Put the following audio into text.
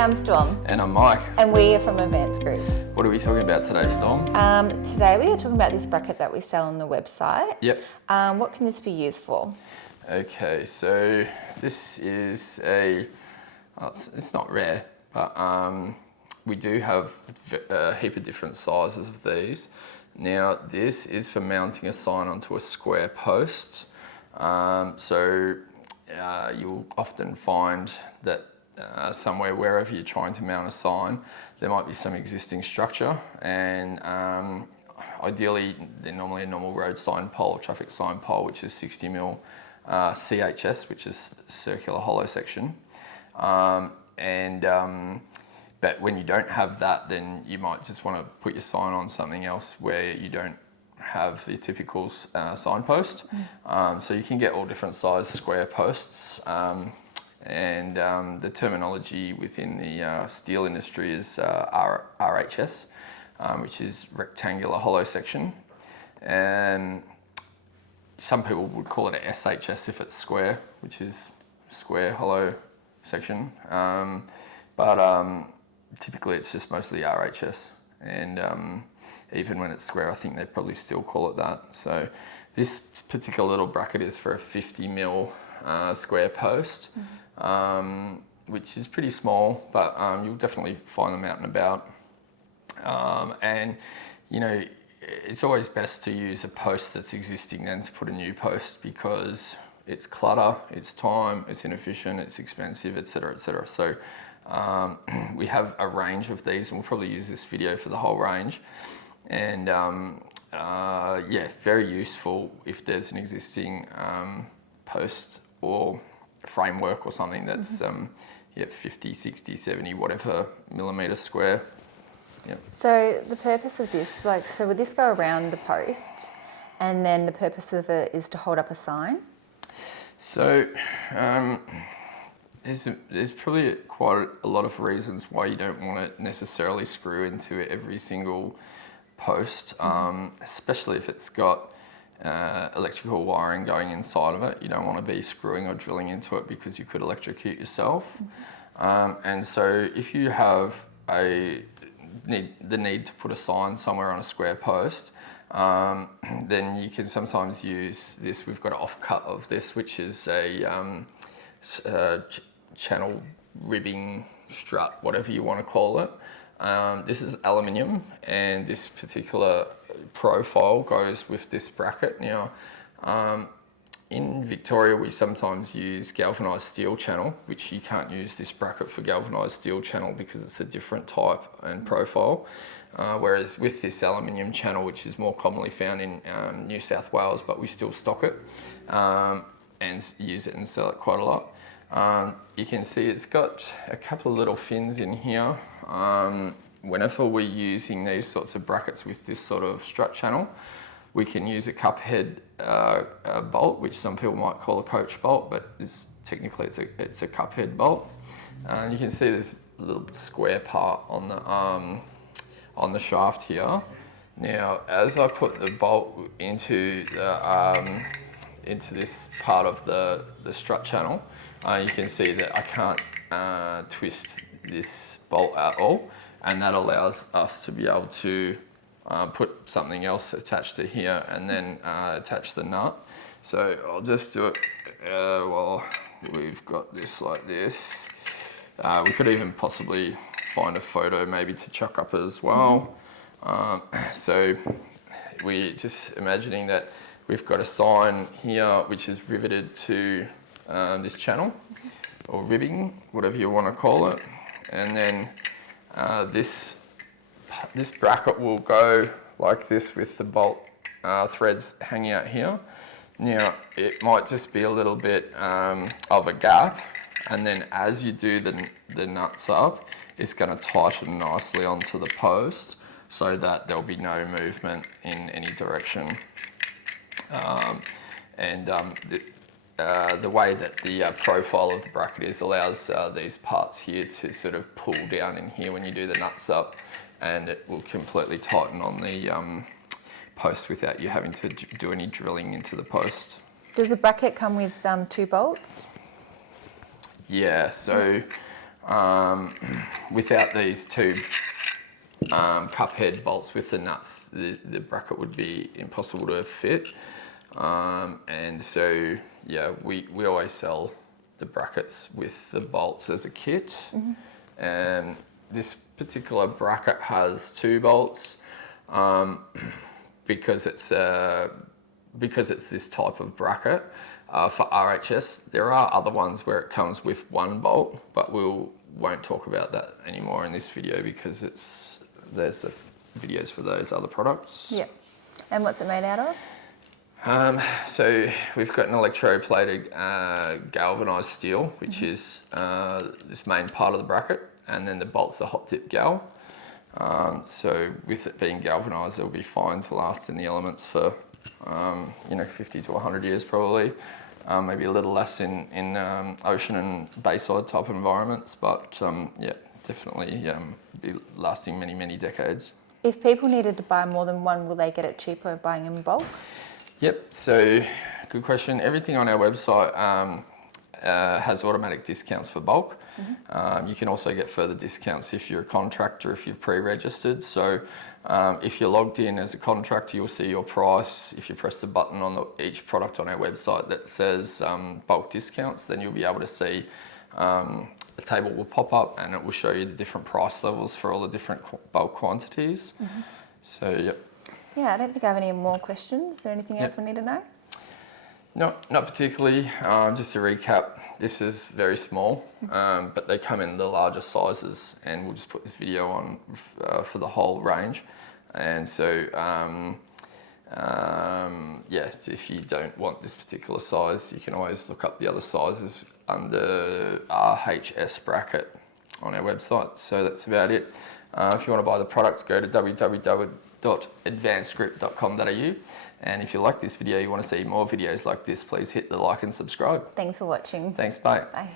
I'm Storm. And I'm Mike. And we are from Advanced Group. What are we talking about today, Storm? Today we are talking about this bracket that we sell on the website. Yep. What can this be used for? Okay, so this is it's not rare, but we do have a heap of different sizes of these. Now, this is for mounting a sign onto a square post. You'll often find that somewhere, wherever you're trying to mount a sign, there might be some existing structure, and ideally they're normally a normal road sign pole, traffic sign pole, which is 60mm SHS, which is circular hollow section. But when you don't have that, then you might just want to put your sign on something else where you don't have the typical signpost. So you can get all different size square posts. The terminology within the steel industry is RHS, which is rectangular hollow section. And some people would call it a SHS if it's square, which is square hollow section. Typically it's just mostly RHS. And even when it's square, I think they probably still call it that. So this particular little bracket is for a 50mm square post, which is pretty small, but you'll definitely find them out and about. It's always best to use a post that's existing than to put a new post, because it's clutter, it's time, it's inefficient, it's expensive, etc., etc. So we have a range of these, and we'll probably use this video for the whole range. And very useful if there's an existing post or framework or something that's 50, 60, 70, whatever millimetre square. Yep. So the purpose of this, so would this go around the post, and then the purpose of it is to hold up a sign? So there's probably quite a lot of reasons why you don't want to necessarily screw into every single post, especially if it's got electrical wiring going inside of it. You don't want to be screwing or drilling into it because you could electrocute yourself. And so if you have the need to put a sign somewhere on a square post, then you can sometimes use this. We've got an offcut of this, which is a channel ribbing strut, whatever you want to call it. This is aluminium, and this particular profile goes with this bracket. Now, in Victoria, we sometimes use galvanised steel channel, which you can't use this bracket for galvanised steel channel because it's a different type and profile. Whereas with this aluminium channel, which is more commonly found in New South Wales, but we still stock it and use it and sell it quite a lot. You can see it's got a couple of little fins in here. Whenever we're using these sorts of brackets with this sort of strut channel, we can use a cup head bolt, which some people might call a coach bolt, but technically it's a cup head bolt. And you can see there's a little square part on the shaft here. Now, as I put the bolt into this part of the strut channel, you can see that I can't twist this bolt at all, and that allows us to be able to put something else attached to here and then attach the nut. So I'll just do it while we've got this like this. We could even possibly find a photo maybe to chuck up as well. So we're just imagining that we've got a sign here which is riveted to this channel, or ribbing, whatever you want to call it. And then this bracket will go like this with the bolt threads hanging out here. Now, it might just be a little bit of a gap, and then as you do the nuts up, it's going to tighten nicely onto the post so that there'll be no movement in any direction. The way that the profile of the bracket is allows these parts here to sort of pull down in here when you do the nuts up, and it will completely tighten on the post without you having to do any drilling into the post. Does the bracket come with 2 bolts? Yeah, so Without these two cup head bolts with the nuts, the bracket would be impossible to fit. And so, yeah, we always sell the brackets with the bolts as a kit. And this particular bracket has 2 bolts because it's this type of bracket. For RHS, there are other ones where it comes with 1 bolt, but won't talk about that anymore in this video because there's the videos for those other products. Yeah. And what's it made out of? So we've got an electroplated galvanised steel, which is this main part of the bracket, and then the bolts are hot dip gal. So with it being galvanised, it'll be fine to last in the elements for 50 to 100 years probably. Maybe a little less in ocean and bayside type environments, but yeah, definitely be lasting many, many decades. If people needed to buy more than one, will they get it cheaper buying in bulk? Yep, so good question. Everything on our website has automatic discounts for bulk. You can also get further discounts if you're a contractor, if you've pre-registered. So if you're logged in as a contractor, you'll see your price. If you press the button on each product on our website that says bulk discounts, then you'll be able to see a table will pop up and it will show you the different price levels for all the different bulk quantities. So, yep. Yeah, I don't think I have any more questions. Is there anything else we need to know? No, not particularly. Just to recap, this is very small, but they come in the larger sizes, and we'll just put this video on for the whole range. And so, yeah, if you don't want this particular size, you can always look up the other sizes under RHS Bracket on our website. So that's about it. If you want to buy the product, go to www.advancedgrip.com.au. And if you like this video, you want to see more videos like this, please hit the like and subscribe. Thanks for watching. Thanks, bye. Bye.